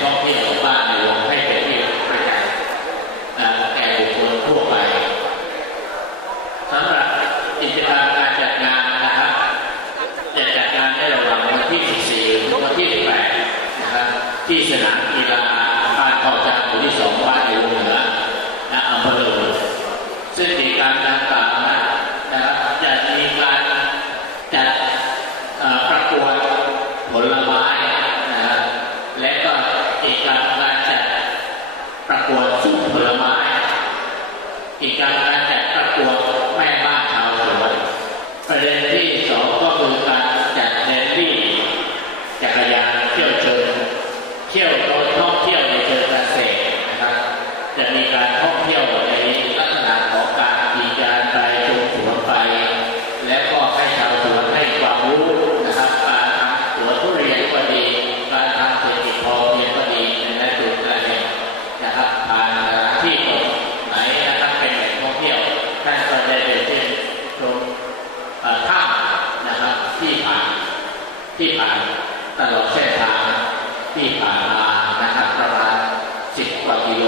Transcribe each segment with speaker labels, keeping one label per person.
Speaker 1: ท่องเที่ยวบ้านในวงให้เป็นที่ประจักษ์เอ่อแก่บุคคลทั่วไปสำหรับกิกรรการจัดงานนะครับจะจัดงาน ผลไม้ ที่ผ่านตลอดเส้นทางที่ผ่านมานะครับประมาณ10กว่ากิโล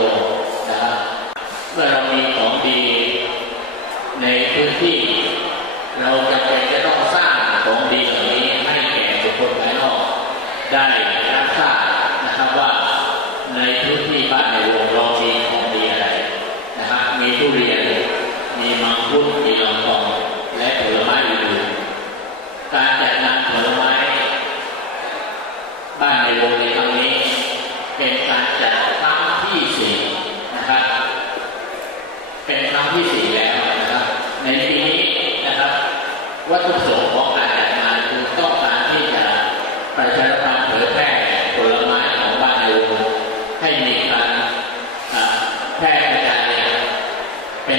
Speaker 1: นะครับเมื่อเรามีของดีในพื้นที่ เราจะเป็นจะต้องสร้างของดีเหล่านี้ให้แก่บุคคลภายนอก ได้รับทราบนะครับว่าในพื้นที่บ้านในวงเรามีของดีอะไรนะครับมีทุเรียน บ้านในวงในครั้งนี้ เป็นการจัดท้งที่สี่นะครับ เป็นท้งที่สี่แล้วนะครับ ในปีนี้นะครับ วัตถุประสงค์ของการจัดงานคืตารที่จะประชาสัมเผยแพร่ผลไม้ของบ้านในวงให้มีการแพร่กระจายเป็น